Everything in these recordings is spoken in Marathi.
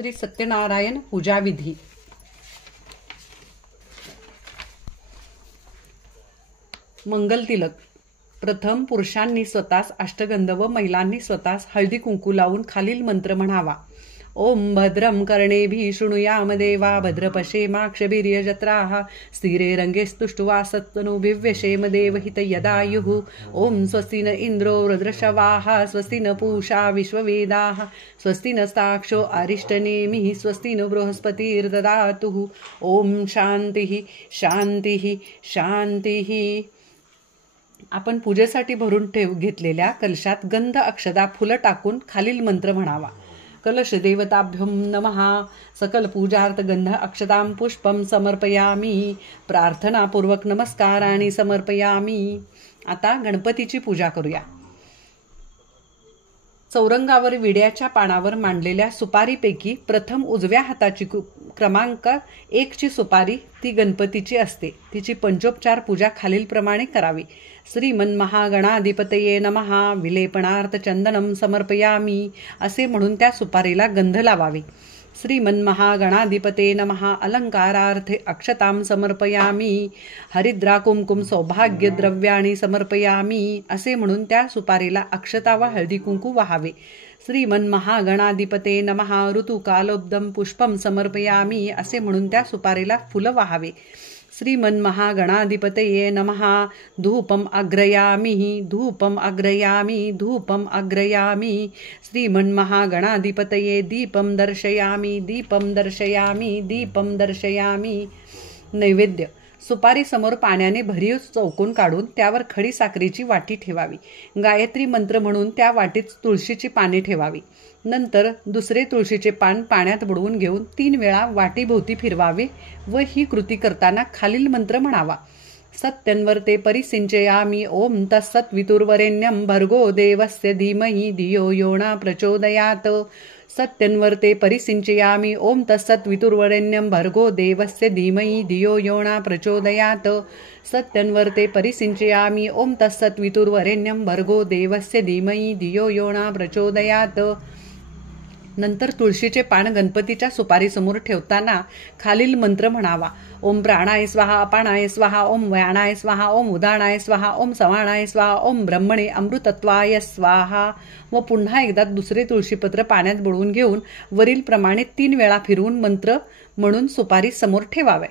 श्री सत्यनारायण पूजा विधी। मंगल तिलक। प्रथम पुरुषांनी स्वतःस अष्टगंध व महिलांनी स्वतःस हळदी कुंकू लावून खालील मंत्र म्हणावा। ओम भद्रं कर्णेभिः शृणुयाम देवा भद्रपश्येमाक्षभिर्यजत्राः स्थिरे रंगेस्तुष्ट्वा सत्तनुभिव्यशेम देवहितयदायुः। ओम स्वस्ति न इन्द्रो वृद्रश्रवाः स्वस्ति न पूषा विश्ववेदाः स्वस्ति नस्ताक्षो अरिष्टनेमिः स्वस्ति न बृहस्पतिर्ददातुः। ओम शांतिः शांतिः शांतिः। आपण पूजेसाठी भरून घेतलेल्या कलशात गंध अक्षदा फुलं टाकून खालील मंत्र म्हणावा। कलश देवताभ्यो नमः। सकल पूजार्थ गंध अक्षतां पुष्पम समर्पयामी। प्रार्थनापूर्वक नमस्काराने समर्पयामी। आता गणपतीची पूजा करूया। चौरंगावर विड्याच्या पानावर मांडलेल्या सुपारीपैकी प्रथम उजव्या हाताची क्रमांक 1 ची सुपारी ती गणपतीची असते। तिची पंचोपचार पूजा खालीलप्रमाणे करावी। श्रीमन्महागणाधिपतये नमः। विलेपनार्थ चंदनम समर्पयामी असे म्हणून त्या सुपारीला गंध लावावे। श्रीमन्महागणाधिपते नमः। अलंकारार्थे अक्षतां समर्पयामी। हरिद्रा कुंकुम सौभाग्य द्रव्याणि समर्पयामी असे म्हणून त्या सुपारीला अक्षता व हळदी कुंकू वाहावे। श्रीमन्महागणाधिपते नमः। ऋतुकालोब्धं पुष्पम समर्पयामी असे म्हणून त्या सुपारीला फुलं वाहावे। श्रीमन्महागणाधिपतये नमः। धूपम अग्रयामी धूपम अग्रयामी धूपम अग्रयामी। श्रीमन्महागणाधिपतये दीपम दर्शयामी दीपम दर्शयामी दीपम दर्शयामी। नैवेद्य। सुपारी समोर पाण्याने भरीव चौकोन काढून त्यावर खडी साखरेची वाटी ठेवावी। गायत्री मंत्र म्हणून त्या वाटीत तुळशीची पाने ठेवावी। नंतर दुसरे तुळशीचे पान पाण्यात बुडवून घेऊन 3 वेळा वाटीभोवती फिरवावे व ही कृती करताना खालील मंत्र म्हणावा। सत्यन्वर्ते परिसिंचयामि ओम तत्सत्वितुर्वरेण्यं भर्गो देवस्य धीमहि धियो यो न प्रचोदयात्। सत्यन्वर्ते परिसिंचयामि ओम तत्सत्वितुर्वरेण्यं भर्गो देवस्य धीमहि धियो यो न प्रचोदयात्। सत्यन्वर्ते परिसिंचयामि ओम तत्सत्वितुर्वरेण्यं भर्गो देवस्य धीमहि धियो यो न प्रचोदयात्। नंतर तुळशीचे पान गणपतीच्या सुपारीसमोर ठेवताना खालील मंत्र म्हणावा। ओम प्राणाय स्वाहा अपानाय स्वाहा ओम व्यानाय स्वाहा ओम उदानाय स्वाहा ओम समानाय स्वाहा ओम ब्रह्मणे अमृतत्वाय स्वाहा व पुन्हा एकदा दुसरे तुळशीपत्र पाण्यात बुडवून घेऊन वरील प्रमाणे 3 वेळा फिरवून मंत्र म्हणून सुपारी समोर ठेवावे।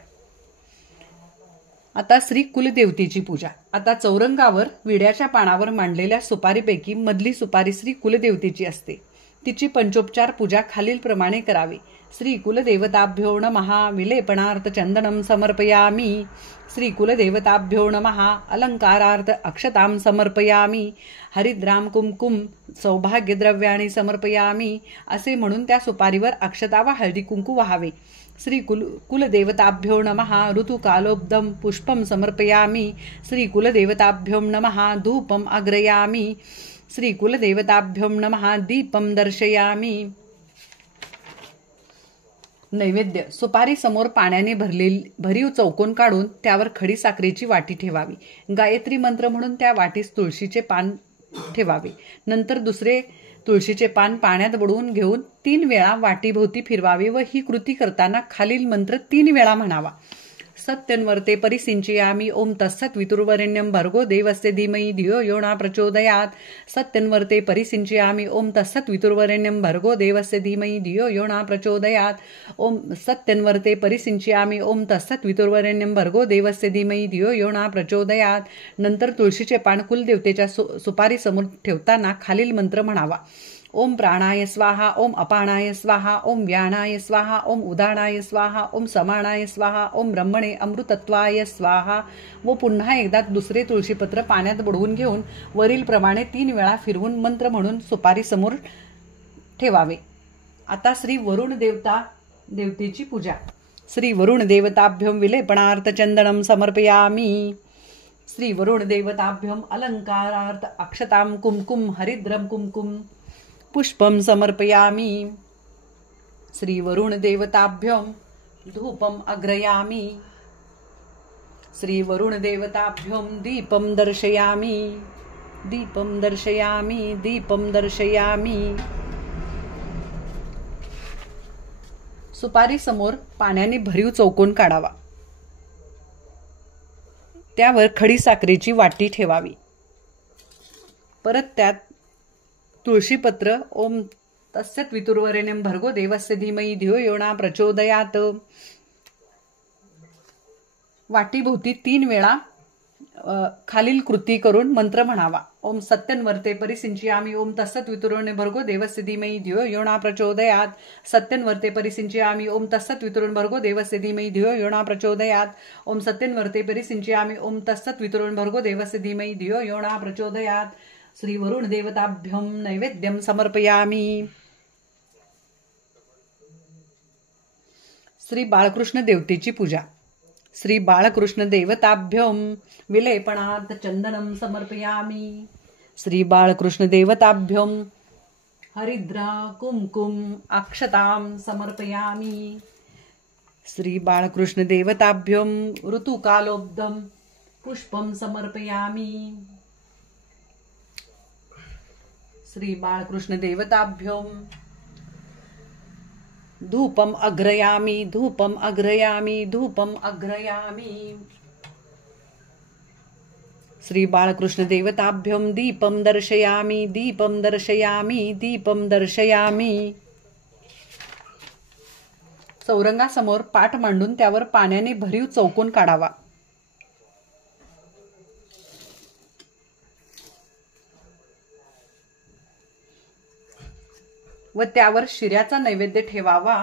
आता श्री कुलदेवतेची पूजा। आता चौरंगावर विड्याच्या पानावर मांडलेल्या सुपारीपैकी मधली सुपारी श्री कुलदेवतेची असते। तिची पंचोपचार पूजा खालीलप्रमाणे करावी। श्री कुलदेवताभ्यो नमः। विलेपनार्थ चंदनम समर्पयामी। श्री कुलदेवताभ्यो नमः। अलंकारार्थ अक्षतां समर्पयामी। हरिद्राम कुंकुम सौभाग्य द्रव्याणि समर्पयामी असे म्हणून त्या सुपारीवर अक्षता व हळदी कुंकू वाहावे। श्री कुलदेवताभ्यो नमः। ऋतुकालोब्धं पुष्पम समर्पयामी। श्री कुलदेवताभ्यो नमः। धूपम अग्रयामी। श्री कुलदेवताभ्यो नमः। दीपम दर्शयामी। नैवेद्य। सुपारी समोर पाण्याने भरीव चौकोन काढून त्यावर खडी साखरेची वाटी ठेवावी। गायत्री मंत्र म्हणून त्या वाटीस तुळशीचे पान ठेवावे। नंतर दुसरे तुळशीचे पान पाण्यात बुडवून घेऊन 3 वेळा वाटीभोवती फिरवावे व ही कृती करताना खालील मंत्र 3 वेळा म्हणावा। सत्यन्वर्ते परिसिंचयामि ओम तत्सत्वितुर्वरेण्यं भर्गो देवस्य धीमहि धियो यो न प्रचोदयात्। सत्यन्वर्ते परिसिंचयामि ओम तत्सत्वितुर्वरेण्यं भर्गो देवस्य धीमहि धियो यो न प्रचोदयात्। ओम सत्यन्वर्ते परिसिंचयामि ओम तत्सत्वितुर्वरेण्यं भर्गो देवस्य धीमहि धियो यो न प्रचोदयात्। नंतर तुळशीचे पान कुलदेवतेच्या सुपारी समोर ठेवताना खालील मंत्र म्हणावा। ओम प्राणाय स्वाहा ओम अपानाय स्वाहा ओम व्यानाय स्वाहा ओम उदानाय स्वाहा ओम समानाय स्वाहा ओम ब्रह्मणे अमृतत्वाय स्वाहा व पुन्हा एकदा दुसरे तुळशीपत्र पाण्यात बुडवून घेऊन वरील प्रमाणे 3 वेळा फिरवून मंत्र म्हणून सुपारी समोर ठेवावे। आता श्री वरुण देवतेची पूजा। श्री वरुण देवताभ्यो विलेपनार्थ चंदनम समर्पयामी। श्री वरुण देवताभ्यो अलंकारार्थ अक्षतां कुंकुम हरिद्रम कुंकुम पुष्पम समर्पयामी। श्री वरुण देवताभ्यो धूपम अग्रयामी। श्री वरुण देवताभ्यो दीपम दर्शयामी दीपम दर्शयामी दीपम दर्शयामी। सुपारी समोर पाण्याने भरीव चौकोन काढावा. त्यावर खडी साखरेची वाटी ठेवावी. परत त्यात तुळशीपत्र ओम तस्यत् वितुर्वरेण्यं भर्गो देवस्य धीमहि धियो यो न प्रचोदयात. वाटीभोवती 3 वेळा खालील कृती करून मंत्र म्हणावा. ओम सत्यन्वर्ते परिसिंचयामि ओम तस्सत् वितुर्वरेण्यं भर्गो देवस्य धीमहि धियो यो न प्रचोदयात. सत्यन्वर्ते परिसिंचयामि ओम तस्सत् वितुर्वरेण्यं भर्गो देवस्य धीमहि धियो यो न प्रचोदयात. ओम सत्यन्वर्ते परिसिंचयामि ओम तस्सत् वितुर्वरेण्यं भर्गो देवस्य धीमहि धियो यो न प्रचोदयात. श्री वरुण देवताभ्यं नैवेद्यं समर्पयामि. श्री बाळकृष्ण देवतेची पूजा. श्री बाळकृष्ण देवताभ्यं विलेपनात् चंदनं समर्पयामि. श्री बाळकृष्ण देवताभ्यं हरिद्रा कुमकुम अक्षतां समर्पयामि. श्री बाळकृष्ण देवताभ्यं ऋतुकालोब्धं पुष्पं समर्पयामि. श्री बाळकृष्ण देवताभ्यं धूपम अग्रयामि धूपम अग्रयामि धूपम अग्रयामि. श्री बाळकृष्ण देवताभ्यं दीपम दर्शयामि दीपम दर्शयामि दीपम दर्शयामि. चौरंगासमोर पाट मांडून त्यावर पाण्याने भरीव चौकोन काढावा. व त्यावर शिऱ्याचा नैवेद्य ठेवावा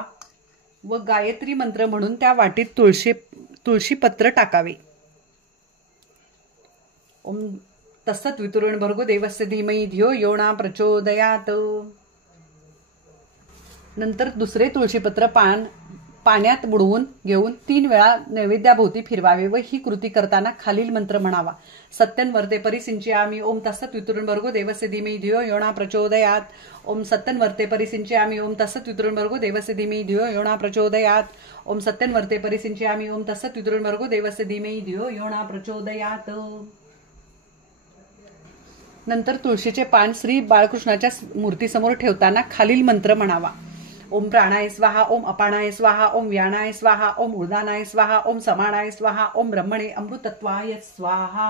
व गायत्री मंत्र म्हणून त्या वाटीत तुळशीपत्र टाकावे. ओम तस्सत् वितुर्वरेण्यं भर्गो देवस्य धीमहि धियो यो न प्रचोदयात. नंतर दुसरे तुळशीपत्र पाण्यात बुडवून घेऊन 3 वेळा नैवेद्याभोवती फिरवावे व ही कृती करताना खालील मंत्र म्हणावा. सत्यन्वर्ते परिसिंचयामि ओम तस्सत् वितुर्वरेण्यं भर्गो देवस्य धीमहि धियो यो न प्रचोदयात. ओम सत्यन्वर्ते परिसिंचयामि ओम तस्सत् वितुर्वरेण्यं भर्गो देवस्य धीमहि धियो यो न प्रचोदयात. ओम सत्यन्वर्ते परिसिंचयामि ओम तस्सत् वितुर्वरेण्यं भर्गो देवस्य धीमहि धियो यो न प्रचोदयात. नंतर तुळशीचे पान श्री बाळकृष्णाच्या मूर्तीसमोर ठेवताना खालील मंत्र म्हणावा. ओम प्राणाय स्वाहा ओम अपानाय स्वाहा ओम व्यानाय स्वाहा ओम उर्दानाय स्वाहा ओम समानाय स्वाहा ओम ब्रह्मणे अमृतत्वाय स्वाहा.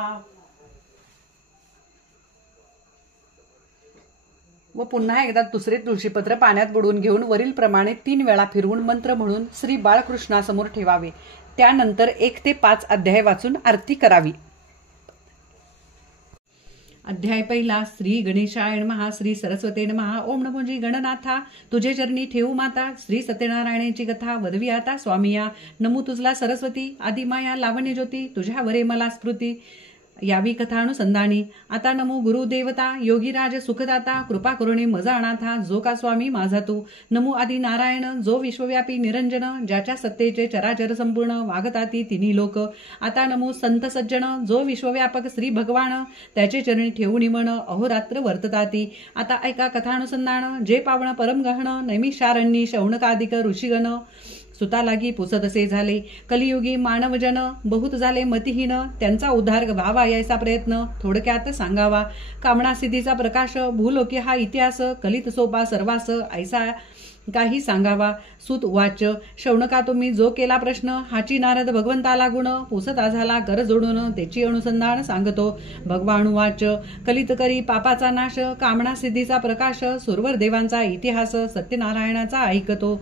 व पुन्हा एकदा दुसरे तुळशीपत्र पाण्यात बुडवून घेऊन वरील प्रमाणे 3 वेळा फिरवून मंत्र म्हणून श्री बाळकृष्णासमोर ठेवावे. त्यानंतर 1 ते 5 अध्याय वाचून आरती करावी. अध्याय पहिला. श्री गणेशाय नमः श्री सरस्वते नमः. ओम नमो जी गणनाथा तुझे चरणी ठेवू माता. श्री सत्यनारायणाची कथा वदवी आता स्वामिया. नमो तुझला सरस्वती आदिमाया लावण्य ज्योती तुझ्यावरे मला स्मृती यावी कथानुसंधानी. आता नमो गुरुदेवता योगीराज सुखदाता कृपा करुणे मज अनाथा जो का स्वामी माझा तू. नमो आदि नारायण जो विश्वव्यापी निरंजन ज्याच्या सत्तेचे चराचर संपूर्ण वागताती तिन्ही लोक. आता नमो संत सज्जन जो विश्वव्यापक श्री भगवान त्याचे चरणी ठेवून मन अहोरात्र वर्तताती. आता ऐका कथानुसंधान जे पावण परम गहन नैमिषारण्यी शौनकादिक ऋषीगण सुता लागी पुसत असे झाले. कलियुगी मानवजन बहुत झाले मतिहीन त्यांचा उद्धार व्हावा याचा प्रयत्न थोडक्यात सांगावा. कामना सिद्धीचा प्रकाश भूलोकी हा इतिहास कलित सोपा सर्वास ऐसा काही सांगावा. सूत वाच शौनका तुम्ही जो केला प्रश्न हाची नारद भगवंताला गुण पुसता झाला कर जोडून त्याची अनुसंधान सांगतो. भगवान वाच कलित करी पापाचा नाश कामना सिद्धीचा प्रकाश सुरवर देवांचा इतिहास सत्यनारायणाचा ऐकतो.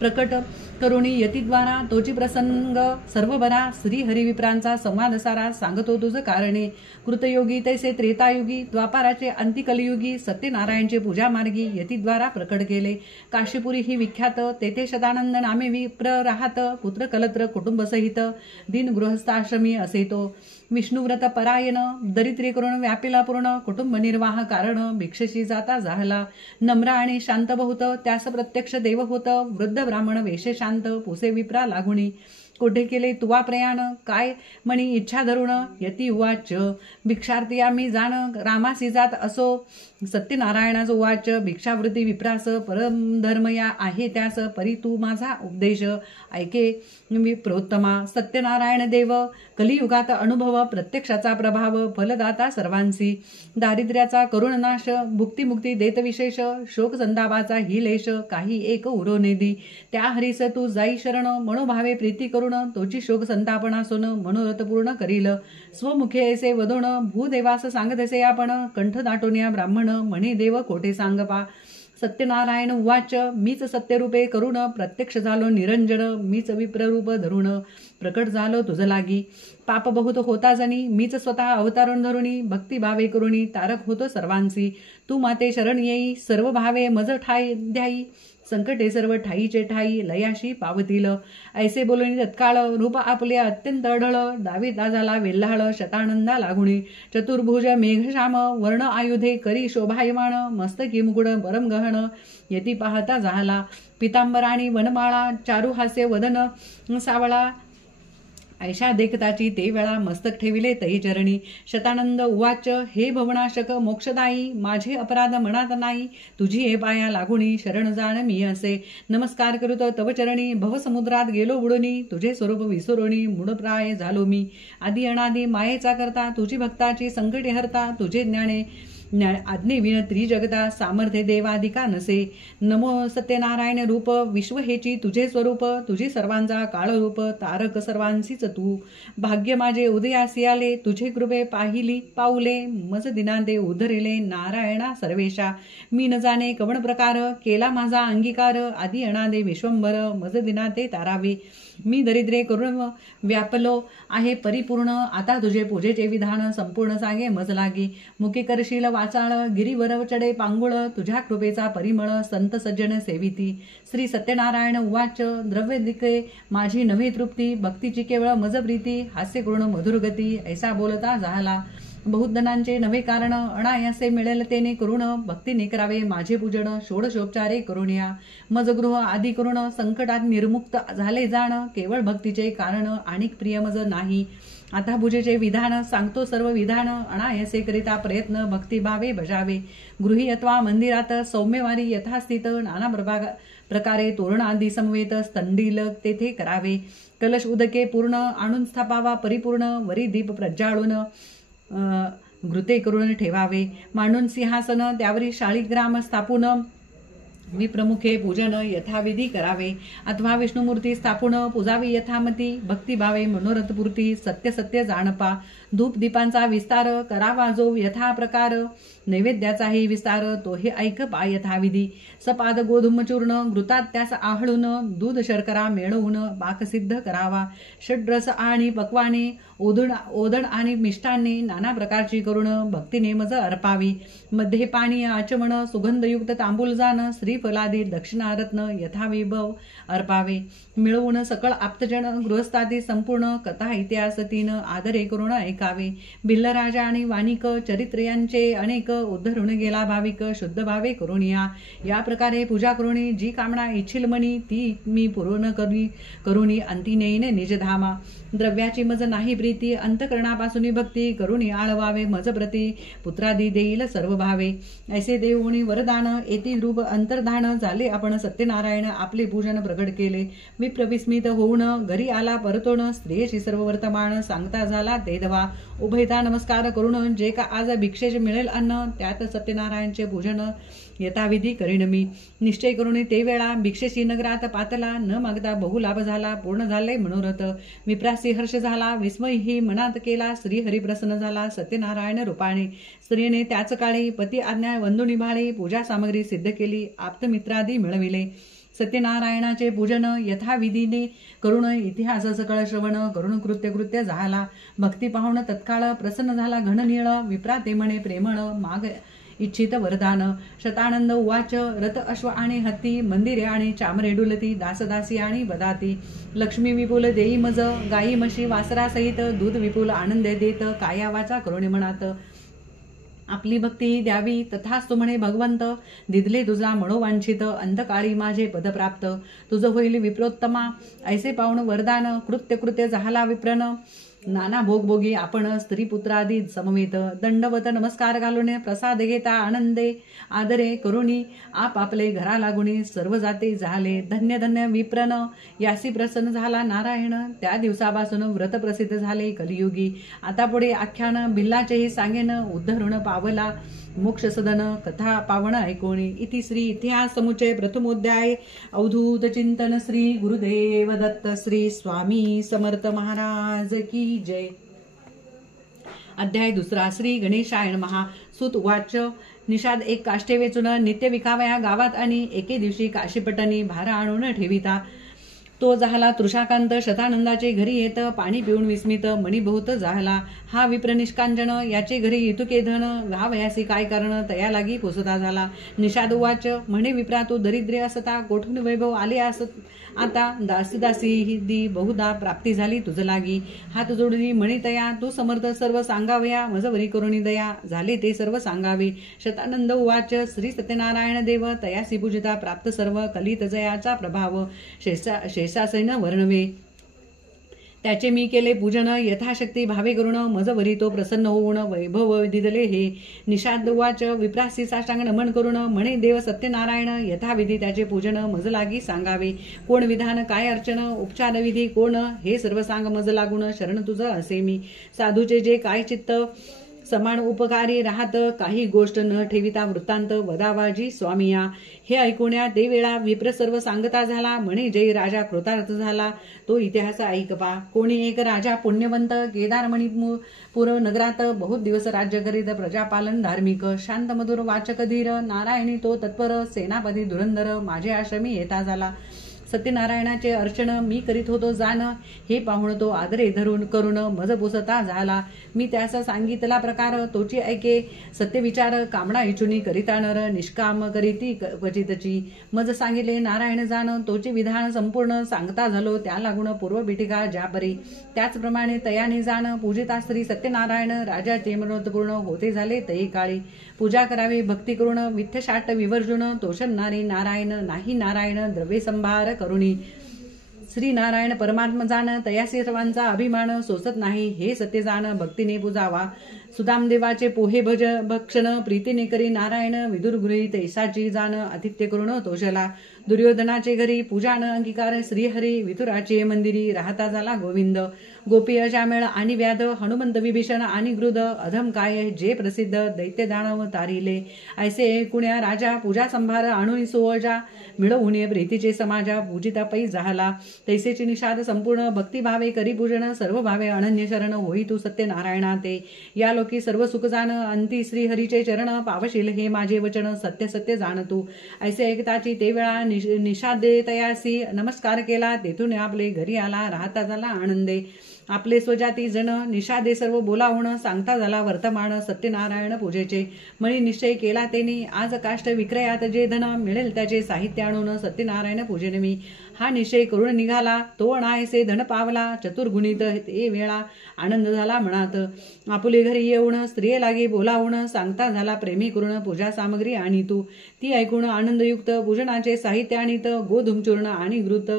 प्रकट करुणी यतीद्वारा तोची प्रसंग सर्व बरा श्री हरिविप्रांचा संवाद सारा सांगतो तुझ कारणे. कृतयोगी तैसे त्रेतायुगी द्वापाराचे अंतिकलियुगी सत्यनारायणचे पूजा मार्गी यतीद्वारा प्रकट केले. काशीपुरी ही विख्यात तेथे सदानंद नामे विप्र राहत पुत्र कलत्र कुटुंबसहित दिन गृहस्थाश्रमी असे तो. विष्णुव्रत परायण दरिद्री करून व्यापिला पूर्ण कुटुंब निर्वाह कारण भिक्षशी जाता जाहला. नम्र आणि शांत बहुत त्यास प्रत्यक्ष देव होत वृद्ध ब्राह्मण वेश शांत पुसे विप्रा लागुणी. कोठे केले तुवा प्रयाण, काय म्हणी इच्छा धरुण. यती उवाच भिक्षार्थी आम्ही जाण, रामासी जात असो. सत्यनारायणाच उवाच भिक्षावृत्ती विप्रास, परमधर्म या आहे त्यास. परी तू माझा उपदेश ऐके विप्रोत्तमा. सत्यनारायण देव कलियुगात अनुभव, प्रत्यक्षाचा प्रभाव, फलदाता सर्वांसी. दारिद्र्याचा करुण नाश, भुक्तिमुक्ती देत विशेष. शोक संतापाचा ही लेश, काही एक उरो नेदी. त्या हरीस तू जाई शरण, मनोभावे प्रीती करुण. तोची शोक संतापणासून मनोरथ पूर्ण करील. स्वमुखे ऐसे वदोण, भूदेवास सांगतसे आपण. कंठ दाटून या ब्राह्मण, म्हणे देव कोठे सांगपा. सत्यनारायण उवाच मीच सत्यरूपे करुण, प्रत्यक्ष झालो निरंजन. मीच विप्ररूप धरुण, प्रकट झालो तुझ लागी. पाप बहुत होता जणी, मीच स्वतः अवतारून धरुणी. भक्तिभावे करुणी, तारक होतो सर्वांसी. तू माते शरण येई, सर्व भावे मज ठाई द्याई. संकटे सर्व ठाईचे ठाई, लयाशी पावतील. ऐसे बोलणी तत्काळ, रूप आपले अत्यंत अढळ. डावीता झाला वेल्हाळ, शतानंदा लागुणी. चतुर्भुज मेघश्याम, वर्ण आयुधे करी शोभायमान. मस्तकी मुकुड परम गहन, यती पाहता झाला. पितांबराणी वनमाळा, चारु हास्य वदन सावळा. ऐशा देखताची ते वेळा, मस्तक ठेविले तई चरणी. शतानंद उवाच हे भवनाशक मोक्षदायी, माझे अपराध मनात नाही. तुझी हे पाया लागुणी, शरण जाण मी असे. नमस्कार करूत तव चरणी, भवसमुद्रात गेलो बुडुनी. तुझे स्वरूप विसरुनी, मूढप्राय झालो मी. आदी अनादी मायेचा करता, तुझी भक्ताची संकटे हरता. तुझे ज्ञाने आज्ञेविण त्रिजगता, सामर्थ्य देवाधिका नसे. नमो सत्यनारायण रूप, विश्व हेची तुझे स्वरूप. तुझी सर्वांचा काळ रूप, तारक सर्वांसीच तू. भाग्य माझे उदयासी आले, तुझे कृपे पाहिली पाऊले. मज दिनांते उद्धरिले, नारायणा सर्वेशा. मी न जाणे कवण प्रकार, केला माझा अंगीकार. आदी अनादे विश्वंभर, मज दिनांते तारावे. मी दरिद्रे करुण व्यापलो आहे परिपूर्ण. आता तुझे पूजेचे विधान, संपूर्ण सांगे मज लागे. मुके करशील वाचाळ, गिरीवर चढे पांगुळ. तुझ्या कृपेचा परिमळ, संत सज्जन सेविती. श्री सत्यनारायण उवाच द्रव्य दिके माझी नव्हे तृप्ती. भक्तीची केवळ मज प्रीती, हास्य करुण मधुर गती. ऐसा बोलता झाला बहुधनांचे नवे कारण. अनायासे मिळेल तेने करुण, भक्तीने करावे माझे पूजन. षोडशोपचारे करून या मजगृह आदी करुण. संकटात निर्मुक्त झाले जाण, केवळ भक्तीचे कारण आणिक प्रिय मज नाही. आता पूजेचे विधान सांगतो सर्व विधान. अनायासे करिता प्रयत्न, भक्तिभावे बजावे. गृही अथवा मंदिरात सौम्यवारी यथास्थित. नाना प्रकारे तोरण आदी समवेत स्तंडील तेथे करावे. कलश उदके पूर्ण आणून स्थापावा परिपूर्ण. वरी दीप प्रज्वाळून घृते करून ठेवावे. मांडून सिंहासन त्यावरी शाळीग्राम स्थापून. विप्रमुखे पूजन यथाविधी करावे. अथवा विष्णुमूर्ती स्थापून पूजावी यथामती. भक्तिभावे मनोरथपूर्ती, सत्य सत्य जाणपा. धूप दीपांचा विस्तार करावा जो यथा प्रकार. नैवेद्याचाही विस्तार तोही ऐक पा यथाविधी. सपाद गोधूम चूर्ण घृतात त्यास आहळून. दूध शर्करा मेळवून पाकसिद्ध करावा. षड्रस आणि पक्वाने, ओदण आणि मिष्टान्ने नाना प्रकारची करुण भक्तीने मज अर्पावी. मध्ये पाणी आचमन, सुगंधयुक्त तांबूलजान, श्रीफलादी दक्षिणारत्न यथाविभव अर्पावे. मिळवून सकळ आप्तजन गृहस्थादी संपूर्ण. कथा इतिहास तीन आदरे करुण ऐकावे. भिल्लराजा आणि वानिक चरित्र यांचे अनेक उद्धरून गेला भाविक. शुद्ध भावे करून या प्रकारे पूजा करुणी. जी कामना इच्छिल मनी ती मी पूर्ण करुणी अंती नेईन निजधामा. द्रव्याची मज नाही प्रीती, अंतकरणापासून भक्ती करुणी आळवावे मज प्रती. पुत्रादी देईल सर्व भावे. ऐसे देऊणी वरदान येती रूप अंतर्धान. झाले आपण सत्यनारायण आपले पूजन प्रगट केले. विप्रविस्मित होऊन घरी आला परतोण. स्त्रियेशी सर्व वर्तमान सांगता झाला ते दवा. उभयता नमस्कार करून जे का आज भिक्षेचे मिळेल अन्न, त्यात सत्यनारायणचे पूजन यथाविधी करीन मी. निश्चय करून ते वेळा भिक्षेशी नगरात पातला. न मागता बहुलाभ झाला, पूर्ण झाले मनोरथ. विप्रासी हर्ष झाला, विस्मयही मनात केला. श्रीहरी प्रसन्न झाला सत्यनारायण रूपाने. स्त्रियेने त्याच काळी पती आज्ञा वंदू निभाळे. पूजा सामग्री सिद्ध केली, आप्तमित्रादी मिळविले. सत्यनारायणाचे पूजन यथाविधीने करुण इतिहास सकळ श्रवण करुण कृत्य झाला. भक्ती पाहून तत्काळ प्रसन्न झाला घननीळ. विप्रा ते म्हणे प्रेमळ माग इच्छित वरदान. शतानंद उवाच रथ अश्व आणि हत्ती, मंदिरे आणि चामरे डुलती. दासदासी आणि बदाती. लक्ष्मी विपुल देई मज, गाई म्हशी वासरा सहित. दूध विपुल आनंद देत, काया वाचा करुणे मनात. आपली भक्ती द्यावी तथास्तु म्हणे भगवंत. दिदले तुझा मनोवांछित अंधकाळी माझे पद प्राप्त. तुझं होईल विप्रोत्तमा ऐसे पाहुण वरदान. कृत्य कृत्य झाला विप्रन नाना भोगभोगी आपण. स्त्री पुत्रादी समवेत दंडवत नमस्कार घालून प्रसाद घेता आनंदे आदरे करुणी. आपले घरा लागुनी सर्व जाती झाले धन्य धन्य विप्रन. यासी प्रसन्न झाला नारायण. त्या दिवसापासून व्रत प्रसिद्ध झाले कलियुगी. आता पुढे आख्यान बिल्लाचेही सांगेन. उद्धरुण पावला मोक्ष सदन कथा पावन ऐकोणी. इति श्री इतिहास समुच्चय प्रथमोध्याय. अवधूत चिंतन. श्री गुरुदेव दत्त. श्री स्वामी समर्थ महाराज की जय. अध्याय दुसरा. श्री गणेशाय नमः. सूत उवाच. निषाद एक काष्टे वेचून नित्य विकावया गावात आणि एके दिवशी काशीपटणी भार आणून ठेविता. तो झाला तृषाकांत शतानंदाचे घरी येत. पाणी पिऊन विस्मित मणी बहुत झाला. हा विप्र निष्कांचन याचे घरी इतुके धन. गावयासी काय कारण तया लागी पोसता झाला. निषाद उवाच. म्हणे विप्रा तू दरिद्री असता कोठून वैभव आले असत. आता दासी ही बहुधा प्राप्ती झाली तुझ लागी. हात जोडणी म्हणी तया तू समर्थ सर्व सांगावया. मजवरी करुणी दया झाले ते सर्व सांगावे. शतानंद उवाच. श्री सत्यनारायण देव तयासी पूजिता प्राप्त सर्व कलित जयाचा प्रभाव शेषासैन वर्णवे. त्याचे मी केले पूजन यथाशक्ती भावे करून. मजवरी तो प्रसन्न होऊन वैभव दिदले हे. निषाद उवाच. विप्रासी साष्टांग नमन करून म्हणे देव सत्यनारायण यथाविधी त्याचे पूजन मज लागी सांगावे. कोण विधान काय अर्चन उपचार विधी कोण हे सर्व सांग मज लागून. शरण तुझं असे मी. साधूचे जे काय चित्त समान उपकारी राहत. काही गोष्ट न ठेविता वृत्तांत वदावाजी स्वामिया. हे ऐकूण्या ते वेळा विप्र सर्व सांगता झाला. म्हणे जय राजा कृतार्थ झाला. तो इतिहास ऐकपा. कोणी एक राजा पुण्यवंत केदार मणिपूर नगरात बहुत दिवस राज्य करीत. प्रजापालन धार्मिक शांत मधुर वाचक धीर. नारायणी तो तत्पर सेनापती धुरंधर. माझे आश्रमी येता झाला. सत्यनारायणाचे अर्चन मी करीत होतो जाण. हे पाहुण तो आदरे धरून करून मज पोसता झाला. मी त्यास सांगितला प्रकार तोची ऐके. सत्य विचार कामना इचुनी करिता नर. निष्काम करीती क्वचितची. मज सांगितले नारायण जाण. तोचे विधान संपूर्ण सांगता झालो. त्या लागून पूर्व पिटिका ज्यापरी. त्याचप्रमाणे तयाने जाण. पूजिता श्री सत्यनारायण राजाचे मनोतपूर्ण होते झाले तई काळी. पूजा करावी भक्ती करून विठ्ठशाट विवर्जुन. तोषणारी नारायण नाही नारायण द्रव्य संभार करुणी. श्री नारायण परमात्मा जाण. तयासी सर्वांचा अभिमान सोसत नाही. हे सत्य जाण भक्तीने पूजावा. सुदामदेवाचे पोहे भक्षण प्रीतीने करी नारायण. विदुर गृही तैसाची जाण. आतिथ्य करून तोषला. दुर्योधनाचे घरी पूजान अंगीकार श्रीहरी. विथुराचे मंदिरी राहता झाला गोविंद. गोपी अजामेळ आणि व्याध. हनुमंत विभीषण आणि गृद. अधम काय जे प्रसिद्ध दैत्य दानव तारिले. ऐसे कुण्या राजा पूजा संभार आणून सोवजा. मिळवून प्रीतीचे समाजा. पूजिता पै झाला. तैसेची निषाद संपूर्ण भक्तिभावे करी पूजन. सर्व भावे अनन्य शरण होई तू सत्यनारायणा ते. या लोकी सर्व सुख जाण. अंती श्री हरीचे चरण पावशील हे माझे वचन. सत्य सत्य जाण तू. ऐसे ऐकताची ते वेळा निषादे तयासी नमस्कार केला. तेथून आपले घरी आला. राहता झाला आनंदे. आपले स्वजाती जन निषादे सर्व बोलावून सांगता झाला वर्तमान सत्यनारायण पूजेचे. मणी निश्चय केला तेनी. आज काष्ट विक्रयात जे धन मिळेल त्याचे साहित्य आणून सत्यनारायण पूजेने मी. हा निश्चय करून निघाला. तो नाहीसे धन पावला. चतुर्गुणित ते वेळा आनंद झाला मनात. आपुले घरी येऊन स्त्रिये लागे बोलावून सांगता झाला प्रेमी करून पूजा सामग्री आणि तू. ती ऐकून आनंदयुक्त पूजनाचे साहित्य आणीत. गोधूमचूर्ण आणि घृत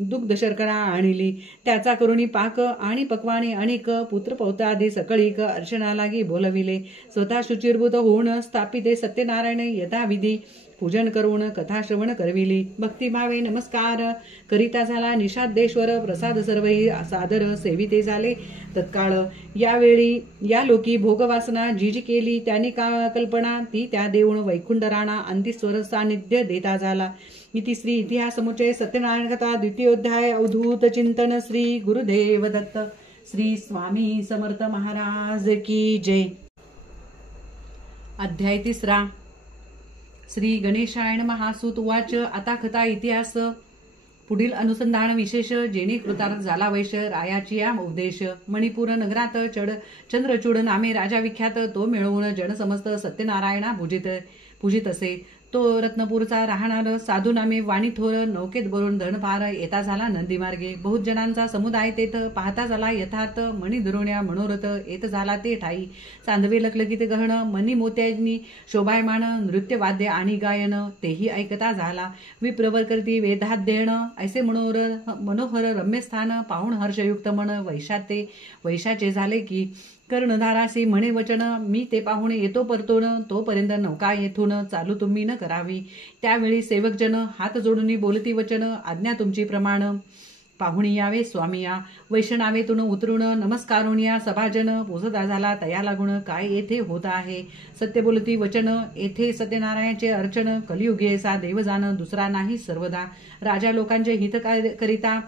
दुग्ध शर्करा आणली. त्याचा करुणी पाक आणि पक्वाने अनेक पुत्र पौत्रादी सकळीक अर्चना लागी बोलविले. स्वतः शुचिर्भूत होऊन स्थापिते सत्यनारायण यथाविधी पूजन करून कथा श्रवण करविली. भक्तिभावे नमस्कार करिता झाला निषादेश्वर. प्रसाद सर्वही सादर सेविते झाले तत्काळ. यावेळी या लोकी भोगवासना जी जी केली त्याने कल्पना ती त्या देऊन वैकुंठ राणा अंतिस्वर सानिध्य देता झाला. इति श्री इतिहास समुच्चय सत्यनारायण कथा द्वितीयोध्याय. अवधूत चिंतन. श्री गुरुदेव दत्त. श्री स्वामी समर्थ महाराज की जय. अध्याय तिसरा. श्री गणेशाय नमः. सूत उवाच. आता कथा इतिहास पुढील अनुसंधान विशेष. जेणे कृतार्थ झाला वैश रायाची या उद्देश. मणिपूर नगरात चंद्रचूड नामे राजा विख्यात. तो मिळवून जन समस्त सत्यनारायणा पूजित असे. तो रत्नपूरचा राहणार साधू नामे वाणी थोर, नौकेत बरून धनभार येता झाला नंदी मार्गे. बहुत जणांचा समुदाय तेथ, पाहता झाला यथार्थ, मणी दुरोण्या मनोरथ येत झाला ते ठाई. चांदवे लखलखित गहन, मनी मोत्यांनी शोभायमान, नृत्य वाद्य आणि गायन तेही ऐकता झाला. विप्रवर करती वेदाध्ययन, ऐसे मनोहर रम्यस्थान, पाहून हर्षयुक्त मन वैशाचे झाले की. कर्णधारासी म्हणे वचन, मी ते पाहुणे येतो परतून, तोपर्यंत नौका येथून चालू तुम्ही न करावी. त्यावेळी सेवकजन हात जोडून बोलती वचन, आज्ञा तुमची प्रमाण. पाहुणी यावे स्वामिया, वैष्णवेतून उतरून नमस्कारून या सभाजन. पोचता झाला तया लागून, काय येथे होत आहे. सत्य बोलती वचन, येथे सत्यनारायणाचे अर्चन. कलियुगे सा देवजान, दुसरा नाही सर्वदा. राजा लोकांचे हित करिता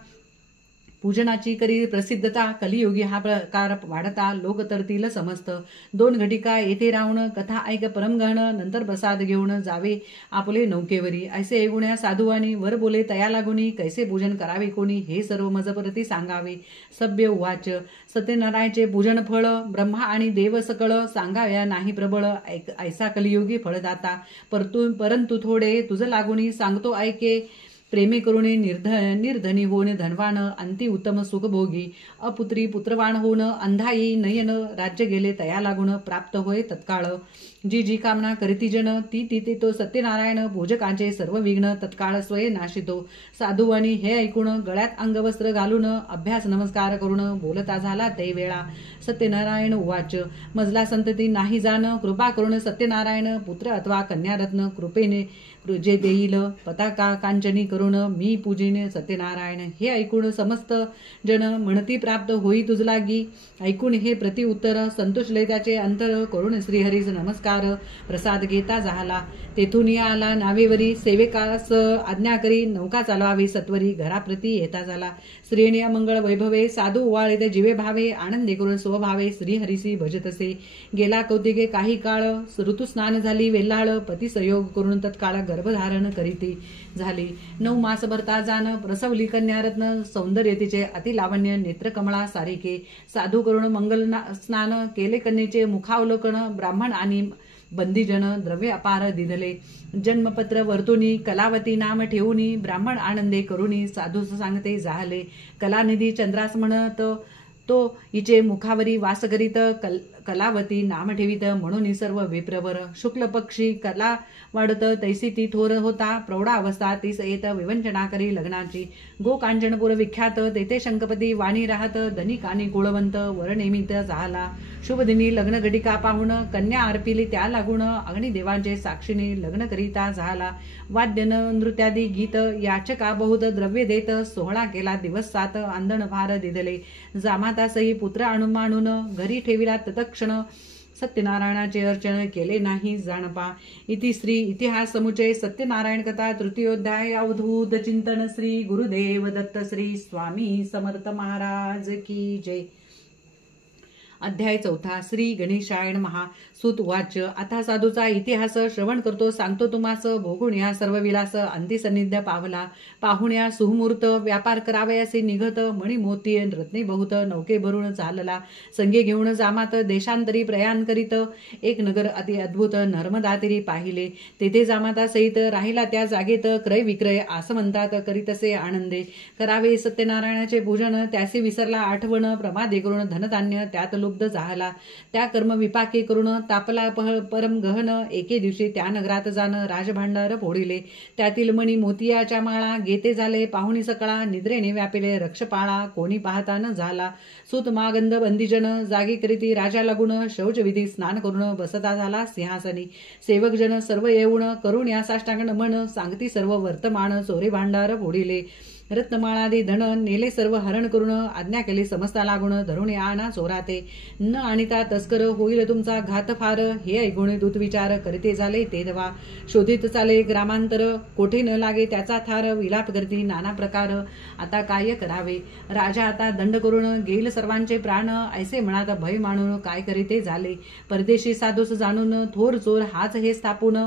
पूजनाची करी प्रसिद्धता. कलियुगी हा प्रकार वाढता, लोक तरतील समस्त. 2 घटिका येथे राहून कथा ऐक परमगहन, नंतर प्रसाद घेऊन जावे आपले नौकेवरी. ऐसे ऐगुण्या साधुवानी वर बोले तया लागुनी, कैसे पूजन करावे कोणी हे सर्व मजप्रती सांगावे. सभ्य उवाच, सत्यनारायणाचे पूजन फळ ब्रह्मा आणि देव सकळ, सांगाव्या नाही प्रबळ. ऐसा कलियुगी फळदाता, परंतु थोडे तुझ लागुनी सांगतो ऐके. प्रेमी करुणे निर्धनी होऊन धनवान, अंती उत्तम सुखभोगी. अपुत्री पुत्रवान होऊन अंधाई नयन, राज्य गेले तया लागून प्राप्त होय तत्काळ. जी कामना करीती जन, ती तो सत्यनारायण. पूजकांचे सर्व विघ्न तत्काळ स्वय नाशितो. साधुवानी हे ऐकून गळ्यात अंगवस्त्र घालून, अभ्यास नमस्कार करून बोलता झाला ते वेळा. सत्यनारायण उवाच, मजला संतती नाही जाण, कृपा करून सत्यनारायण. पुत्र अथवा कन्यारत्न कृपेने जे देईल, पताका कांचनी करून मी पूजिन सत्यनारायण. हे ऐकून समस्त जन म्हणती प्राप्त होई तुझ लागी. ऐकून हे प्रति उत्तर संतोषले त्याचे अंतर. करून श्रीहरीस नमस्कार प्रसाद घेता झाला. तेथून आला नावेवरी, सेवेकास आज्ञा करी नौका चालवावी सत्वरी. घराप्रती येता झाला. श्रेणी मंगळ वैभवे, साधू उवाळीत जीवे भावे. आनंदे करून स्वभावे श्रीहरीसी भजतसे. गेला कौतिके काही काळ, ऋतुस्नान झाली वेल्हाळ. पती संयोग करून तत्काळ गर्भधारण करीती झाली. 9 मास भरता जाण, प्रसवली कन्यारत्न. सौंदर्य तिचे अतिलावण्य, नेत्रकमळा सारिके. साधू करून मंगल स्नान केले कन्येचे मुखावलोकन. ब्राह्मण आणि बंदीजन द्रव्य अपार दिधले. जन्मपत्र वर्तुनी कलावती नाम ठेवूनी. ब्राह्मण आनंदे करुनी साधूस सांगते झाले. कलानिधी चंद्रास म्हणत, तो हिचे मुखावरी वास करीत. कलावती नाम ठेवीत, म्हणून सर्व विप्रवर. शुक्ल पक्षी कला वाढत, तैसी ती थोर होता. प्रौढा अवस्था तीस येत, विवंचना करी लग्नाची. गोकांचनपूर विख्यात, तेथे शंकपती वाणी राहत. धनिक आणि कुळवंत वर नेमित झाला. शुभदिनी लग्न घटिका पाहून, कन्या अर्पिली त्या लागून. अग्निदेवांचे साक्षीने लग्न करिता झाला. वाद्यन नृत्यादी गीत, याचका बहुत द्रव्य देत. सोहळा केला दिवस 7, आंदण भार दिधले. जामातासही पुत्र आणून घरी ठेविला तत्क्षण. सत्यनारायणाचे अर्चन केले नाही जाणपा. इति श्री इतिहास समुचय सत्यनारायण कथा तृतीयोध्याय. अवधूत चिंतन. श्री गुरुदेव दत्त. श्री स्वामी समर्थ महाराज की जय. अध्याय 4. श्री गणेशाय नमः. सूत वाच, आता साधूचा इतिहास श्रवण करतो सांगतो तुम्हास. भोगून या सर्व विलास अंती सन्निध्य पावला. पाहुण्या सुमुहूर्त व्यापार करावयासे निघत. मणी मोती रत्ने बहुत नौके भरून चालला. संगे घेऊन जामात देशांतरी प्रयाण करीत. एक नगर अति अद्भुत नर्मदातीरी पाहिले. तेथे जामाता सहित राहिला त्या जागेत. क्रय विक्रय आसमंतात करीतसे आनंदे. करावे सत्यनारायणाचे पूजन, त्यासी विसरला आठवण. प्रमादे करून धनधान्य त्यात लुब्ध झाला. त्या कर्म विपाके करून तापला परम गहन. एके दिवशी त्या नगरात जाण राजभांडार फोडिले. त्यातील मणी मोतियाच्या माळा घेते झाले. पाहुणी सकळा निद्रेने व्यापिले. रक्षपाळा कोणी पाहता न झाला. सूत मागंद बंदीजन जागी करीती राजा लागून. शौचविधी स्नान करून बसता झाला सिंहासनी. सेवकजन सर्व येऊन करून या साष्टांग नमन. सांगती सर्व वर्तमान. चोरे भांडार फोडिले. रत्नमाळादी धन नेले सर्व हरण करून. आज्ञा केली समस्ता लागून. धरून आणा चोराते. न आणिता तस्कर होईल तुमचा घात फार. हे ऐकून दूत विचार करीते झाले ते दवा. शोधित चाले ग्रामांतर. कोठे न लागे त्याचा थार. विलाप करती नाना प्रकार. आता काय करावे. राजा आता दंड करून घेईल सर्वांचे प्राण. ऐसे मनात भय मानून काय करीते झाले. परदेशी साधूस जाणून थोर चोर हाच हे स्थापून.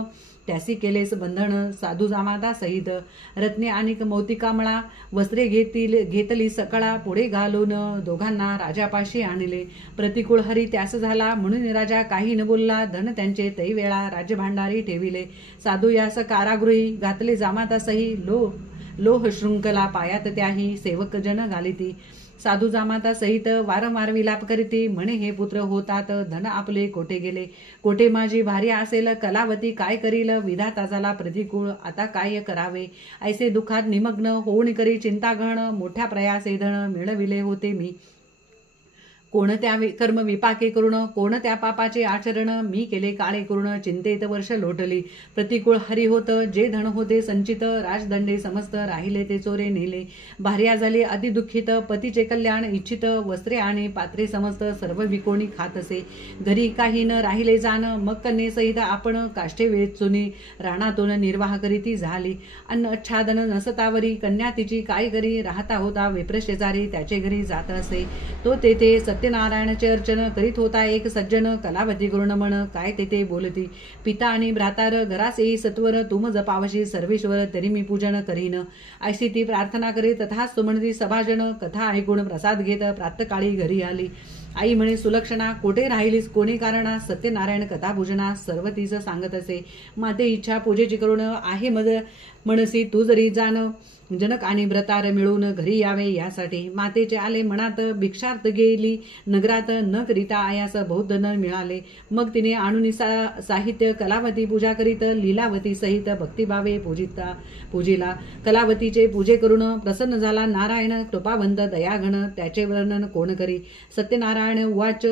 त्यासी केलेस बंधन साधू जामाता सहित रत्ने आणि मोतिकामळा वस्त्रे घेतली सकळा पुढे घालून दोघांना राजापाशी आणले. प्रतिकूळ हरी त्यास झाला म्हणून राजा काही न बोलला. धन त्यांचे तै वेळा राज्यभांडारी ठेविले. साधू यास कारागृही घातले जामाता सही लोह शृंखला पायात त्याही सेवक जन घालिती. साधू जामाता सहित वारंवार विलाप करीती म्हणे हे पुत्र होतात धन आपले कोठे गेले. कोठे माझी भारी असेल कलावती काय करील विधाता झाला प्रतिकूळ आता काय करावे. ऐसे दुःखात निमग्न होऊन करी चिंतागहन मोठ्या प्रयासे धन मिळविले होते मी. कोणत्या कर्म विपाके करून कोणत्या पापाचे आचरण मी केले काळे करून चिंतेत वर्ष लोटली. प्रतिकूळ हरी होत जे धन होते संचित राजदंडे समस्त राहिले ते चोरे नेले. भार्या झाली अतिदुःखित पतीचे कल्याण इच्छित वस्त्रे आणि पात्रे समस्त सर्व विकोणी खात असे. घरी काही न राहिले जाण मग कन्येसहित आपण काष्टे वेचुनी रानातून निर्वाह करीती झाली. अन्न आच्छादन नसतावरी कन्या तिची काय करी राहता होता विप्रशेजारी त्याचे घरी जात असे. तो तेथे सत्यनारायणाचे अर्चन करीत होता एक सज्जन कलावती करून म्हण काय तेथे बोलती. पिता आणि भ्रातार घरास येई सत्वर तुम जपावशी सर्वेश्वर तरी मी पूजन करीन. ऐशी ती प्रार्थना करी तथाच म्हणती सभाजन कथा ऐकून प्रसाद घेत प्रातकाळी घरी आली. आई म्हणे सुलक्षणा कोठे राहिलीस कोणी कारणा. सत्यनारायण कथा पूजना सर्व तीच सांगत असे. माते इच्छा पूजेची करून आहे मज म्हणसी तू जरी जाण जनक आणि भ्रतार मिळून घरी यावे यासाठी. मातेचे आले मनात भिक्षार्थ गेली नगरात न करिता आयास बहुत धन मिळाले. मग तिने आणून साहित्य कलावती पूजा करीत लीलावती सहित भक्तिभावे पूजिला. कलावतीचे पूजे करून प्रसन्न झाला नारायण कृपावंत दयाघन त्याचे वर्णन कोण करी. सत्यनारायण उवाच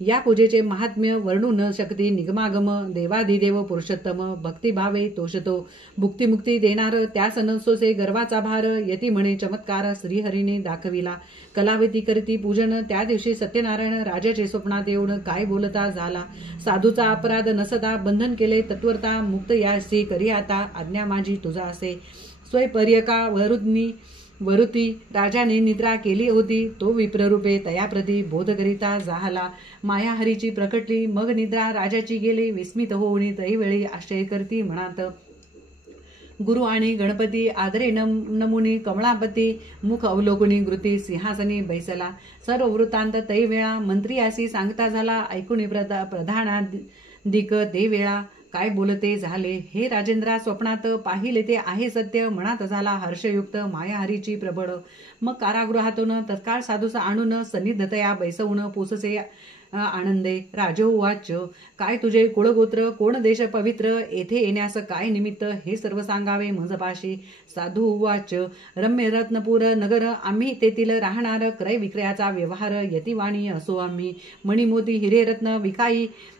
या पूजेचे महात्म्य वर्णू न शकती. निगमागम देवाधिदेव पुरुषोत्तम भक्तिभावे तोषतो भुक्तिमुक्ती देणार त्यास नसोसे गर्वाचा भार. यती म्हणे चमत्कार श्रीहरीने दाखविला. कलावती करती पूजन त्या दिवशी सत्यनारायण राजाचे स्वप्नात येऊन काय बोलता झाला. साधूचा अपराध नसता बंधन केले तत्वरता मुक्त यासी करी आता आज्ञा माझी तुझा असे. स्वयंपर्यका वरुती राजाने निद्रा केली होती. तो विप्ररूपे तयाप्रती बोध करिता झाला. माया हरीची प्रकटली मग निद्रा राजाची गेली. विस्मित होऊन तैवेळी आश्चर्य करती म्हणत गुरु आणि गणपती आदरे नमुनी कमळापती मुख अवलोकनी गृती सिंहासनी बैसला. सर्व वृत्तांत तैवेळा मंत्री अशी सांगता झाला. ऐकून प्रधानाधिक ते वेळा काय बोलते झाले. हे राजेंद्रा स्वप्नात पाहिले ते आहे सत्य मनात झाला हर्षयुक्त मायाहरीची प्रबळ. मग कारागृहातून तत्काळ साधूचा आणून सन्निधतया बैसवून पोससे आनंदे. राजोवाच काय तुझे कुळगोत्र कोण देश पवित्र येथे येण्यास काय निमित्त हे सर्व सांगावे मजपाशी. साधू उवाच रम्य रत्नपूर नगर आम्ही तेथील राहणार. क्रय विक्रयाचा व्यवहार यतिवाणी असो आम्ही. मणिमोती हिरे रत्न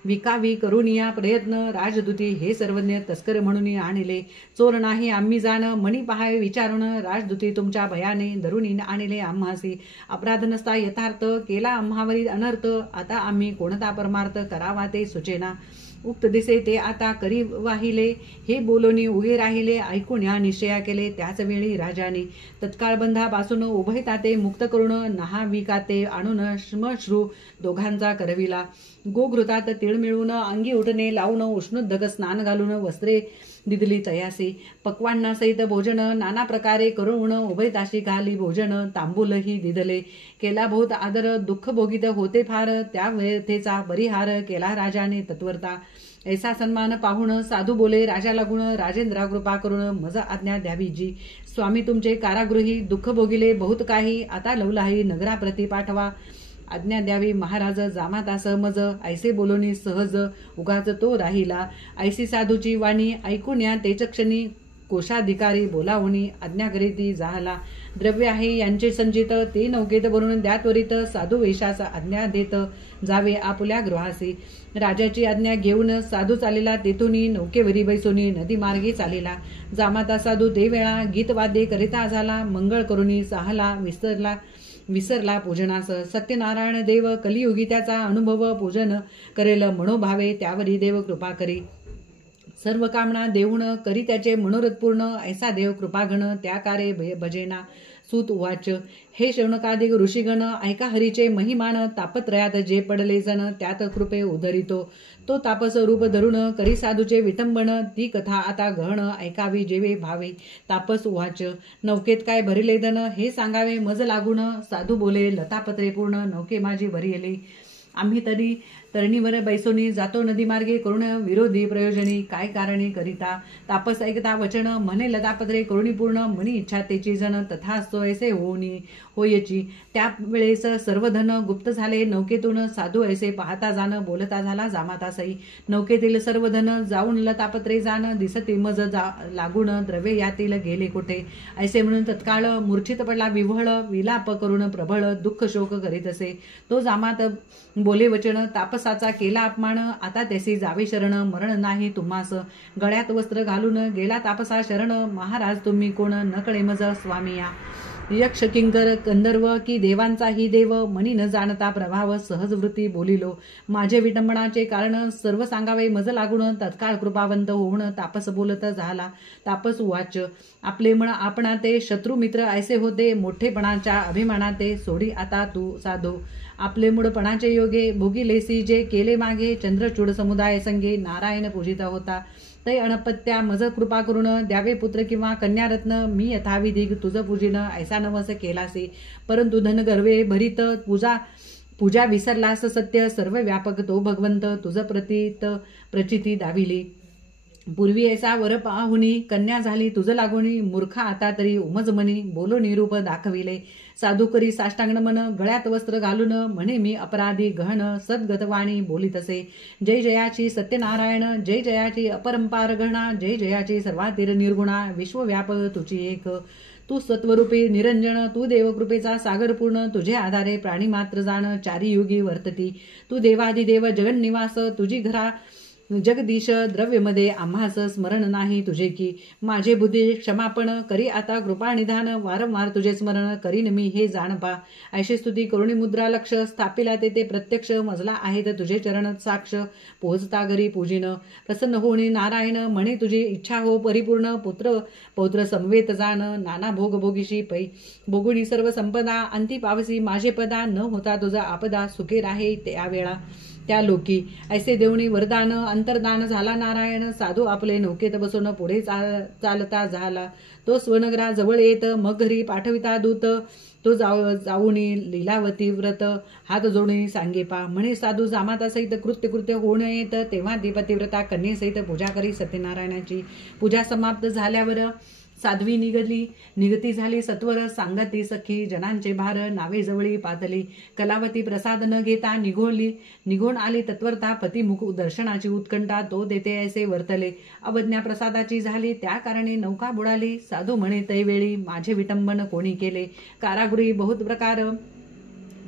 विकावी करुनिया प्रयत्न. राजदूती हे सर्वज्ञ तस्कर म्हणून आणले. चोर नाही आम्ही जाण मणी पहाय विचारून. राजदूती तुमच्या भयाने धरून आणले आम्हासी. अपराध नसता यथार्थ केला आम्हावरी अनर्थ. आता आम्ही कोणता परमार्थ करावा ते सुचेना. उक्त दिसे ते आता करी वाहिले. हे बोलोनी उगे राहिले ऐकून या निश्चया केले. त्याच वेळी राजाने तत्काळ बंधापासून उभयता ते मुक्त करून नहाविकाते आणून श्मश्रू दोघांचा करविला. गोघृतात तीळ मिळून अंगी उठणे लावून उष्णोदक स्नान घालून वस्त्रे दिदली तयासी. पक्वांना सहित भोजन नाना प्रकारे करून उभयताशी घाली भोजन. तांबूलही दिदले केला बहुत आदर. दुःख भोगीत होते फार त्या व्यथेचा परिहार केला राजाने तत्वरता. ऐसा सन्मान पाहून साधू बोले राजा लागून राजेंद्रा कृपा करून मज आज्ञा द्यावी जी. स्वामी तुमचे कारागृही दुःख भोगिले बहुत काही. आता लवलाही नगराप्रती पाठवा आज्ञा द्यावी महाराज. जामाता सहमज ऐसे बोलोनी सहज उगाच तो राहिला. ऐसी साधूची वाणी ऐकून या तेच क्षणी कोशाधिकारी बोलावणी आज्ञा करीती झाला. द्रव्य आहे यांचे संचित ते नौकेत भरून द्या त्वरित. साधू वेशास आज्ञा देत जावे आपुल्या गृहासी. राजाची आज्ञा घेऊन साधू चालेला तेथून नौकेवरी बैसोनी नदी मार्गे चालेला. जामाता साधू ते वेळा गीतवाद्ये करिता झाला. मंगळ करुनी साहला विसरला पूजनास. सत्यनारायण देव कलियुगी त्याचा अनुभव पूजन करेल मनोभावे त्यावरी देव कृपा करी. सर्व कामना देऊन करी त्याचे मनोरथ पूर्ण. ऐसा देव कृपाघन त्या कार्य भजेना. सूत उवाच हे शौनकादिक ऋषीगण ऐका हरीचे महिमान तापत्रयात जे पडले जण त्यात कृपे उधरितो तो तापस रूप धरून करी साधूचे विटंबन ती कथा आता गहन ऐकावी जेवे भावे तापस उवाच नौकेत काय भरिले धन हे सांगावे मज लागून साधू बोले लतापत्रे पूर्ण नौके माझी भरिले आम्ही तरी तरणीवर बैसोनी जातो नदी मार्गे करुण विरोधी प्रयोजनी काय कारणे करिता तापस ऐकता वचन म्हणे लतापत्रे करुणी पूर्ण मनी इच्छा तेची जण तथास्तो ऐसे होनी होयची त्यावेळेस सर्वधन गुप्त झाले नौकेतून साधू ऐसे पाहता जाण बोलता झाला जामाता सई नौकेतील सर्वधन जाऊन लतापत्रे जाण दिसती मज लागून द्रव्य यातील गेले कुठे ऐसे म्हणून तत्काळ मूर्छित पडला विव्हळ विलाप करून प्रबळ दुःख शोक करीत असे तो जामात बोले वचन तापसाचा केला अपमान आता त्यासी जावे शरण मरण नाही तुम्हास गळ्यात वस्त्र घालून गेला तापसा शरण महाराज तुम्ही कोण न कळे मज स्वामिया यक्ष किंकर गंधर्व की देवांचाही देव मनी न जाणता प्रभाव सहज वृत्ती बोलिलो माझे विटंबनाचे कारण सर्व सांगावे मज लागून तत्काळ कृपावंत होऊन तापस बोलत झाला तापस उवाच आपले मन आपणा ते शत्रू मित्र ऐसे होते मोठेपणाच्या अभिमानाते सोडी आता तू साधो आपले मूळपणाचे योगे भोगिलेसी जे केले मागे चंद्रचूड समुदाय संगे नारायण पूजिता होता तै अणपत्या मज कृपा करून द्यावे पुत्र किंवा कन्यारत्न मी यथाविधी तुझ पूजिन ऐसा नवस केलासे परंतु धन गर्वे भरित पूजा विसरलास सत्य सर्व व्यापक तो भगवंत तुझ प्रचिती दाविली पूर्वी ऐसा वर पाहुनी कन्या झाली तुझ लागोनी मूर्खा आता तरी उमजमनी बोलो निरूप दाखविले साधू करी साष्टांग नमन गळ्यात वस्त्र घालून म्हणे मी अपराधी गहन सद्गतवाणी बोलितसे जय जयाची सत्यनारायण जय जयाची अपरंपार गणा जय जयाची सर्वातीर निर्गुणा विश्वव्याप तुझी एक तू सत्वरूपी निरंजन तू देवकृपेचा सागर पूर्ण तुझे आधारे प्राणी मात्र जाण चारी युगी वर्तती तू देवादिदेव जगन्निवास तुझी घरा जगदीश द्रव्यमध्ये आम्हास स्मरण नाही तुझे की माझे बुद्धी क्षमापण करी आता कृपा निधान वारंवार तुझे स्मरण करीन मी हे जाणपा ऐशी स्तुती करुणी मुद्रा लक्ष स्थापिला ते प्रत्यक्ष मजला आहेत तुझे चरण साक्ष पोहोचता घरी पूजिन प्रसन्न होणे नारायण म्हणे तुझी इच्छा हो परिपूर्ण पुत्र पौत्र समवेत जाण नाना भोग भोगीशी पै भोगुणी सर्व संपदा अंती पावसी माझे पदा न होता तुझा आपदा सुखे राहे त्यावेळा त्या लोकी ऐसे देवणी वरदान अंतर्दान झाला नारायण साधू आपले नौकेत बसून पुढे चालता झाला तो स्वनगरा जवळ येत मग घरी पाठविता दूत तो जाऊनी लीलावती व्रत हात जोडून सांगे पा म्हणे साधू जामाता सहित कृत्य होऊन येत तेव्हा ती पतिव्रता कन्येसहित पूजा करी सत्यनारायणाची पूजा समाप्त झाल्यावर साध्वी निगती झाली सत्वर सांगती सखी जनांचे भार नावे जवळी पातली कलावती प्रसाद न घेता निघून आली तत्वरता पतिमुख दर्शनाची उत्कंठा तो देते ऐसे वर्तले अवज्ञा प्रसादाची झाली त्या कारणे नौका बुडाली साधू म्हणे तैवेळी माझे विटंबन कोणी केले कारागृही बहुत प्रकार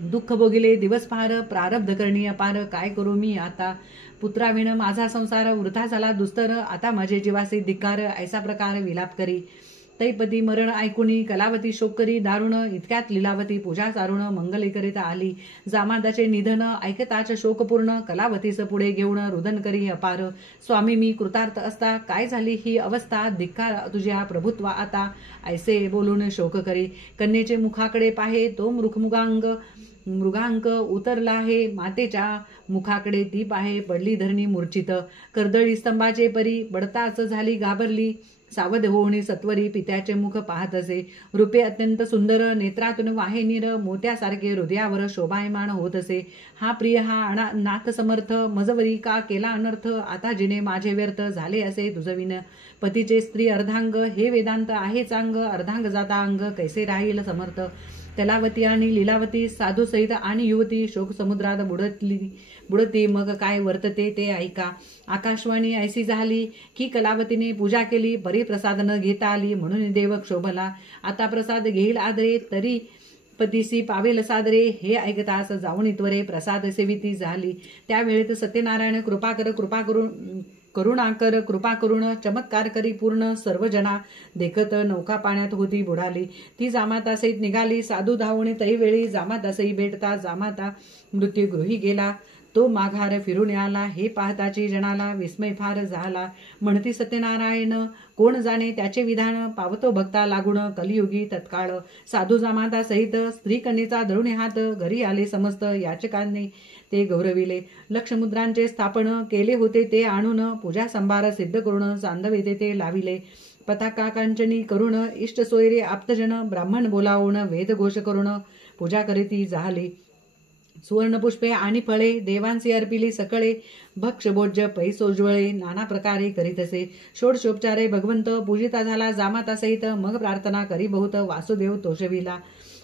दुःख भोगिले दिवस पार प्रारब्ध करणी अपार काय करू मी आता पुत्राविण माझा संसार वृथा झाला दुस्तर आता माझे जीवासी धिक्कार ऐसा प्रकार विलाप करी तैपदी मरण ऐकुनी कलावती शोक करी दारुण इतक्यात लीलावती पूजा चारुण मंगले करिता आली जामादाचे निधन ऐकताच शोकपूर्ण कलावतीस पुढे घेऊन रुदन करी अपार स्वामी मी कृतार्थ असता काय झाली ही अवस्था धिक्कार तुझ्या प्रभुत्वा आता ऐसे बोलून शोक करी कन्येचे मुखाकडे पाहे तो मृगांक उतरला आहे मातेच्या मुखाकडे ती पाहे पडली धरणी मूर्छित कर्दळी स्तंभाचे परी बडताच झाली घाबरली सावध होऊन सत्वरी पित्याचे मुख पाहत असे रूपे अत्यंत सुंदर नेत्रातून वाहे नीर मोत्यासारखे हृदयावर शोभायमान होत असे हा प्रिय हा नाथ समर्थ मजवरी का केला अनर्थ आता जिने माझे व्यर्थ झाले असे तुझविन पतीचे स्त्री अर्धांग हे वेदांत आहे चांग अर्धांग जाता अंग कैसे राहील समर्थ कलावती आणि लीलावती साधू सहित आणि युवती शोक समुद्रात बुडती मग काय वर्तते ते ऐका आकाशवाणी ऐसी झाली की कलावतीने पूजा केली परी प्रसाद न घेता आली म्हणून देव क्षोभला आता प्रसाद घेईल आदरे तरी पतीसी पावेल सादरे हे ऐकतास जाऊन त्वरे प्रसाद सेविती झाली त्यावेळेत सत्यनारायण करुणाकर कृपा करून चमत्कार करी पूर्ण सर्वजना देखत नौका पाण्यात होती बुडाली ती जामाता सहित निघाली साधू धावणे तैवेळी जामातासही भेटता जामाता मृत्यू गृही गेला तो माघार फिरून आला, हे पाहताची जनाला विस्मय फार झाला. म्हणती सत्यनारायण, कोण जाणे त्याचे विधान, पावतो भक्ता लागून कलियुगी तत्काळ. साधू जामाता सहित स्त्री कन्येचा धरुणे हात, घरी आले समस्त याचकांनी ते गौरविले. लक्षमुद्रांचे स्थापन केले होते ते आणून, पूजा संभार सिद्ध करून चांदवे ते लाविले. पताका कांचनी करून इष्ट सोयरे आप्तजन, ब्राह्मण बोलावून वेद घोष करून पूजा करीती झाली. सुवर्णपुष्पे आणि फळे देवांचे अर्पिली सकळे, भक्षभोज्य पैसोज्वळे नाना प्रकारे करीतसे. षोडशोपचारे भगवंत पूजिता झाला जामाता सहित, मग प्रार्थना करी बहुत वासुदेव तोषविला.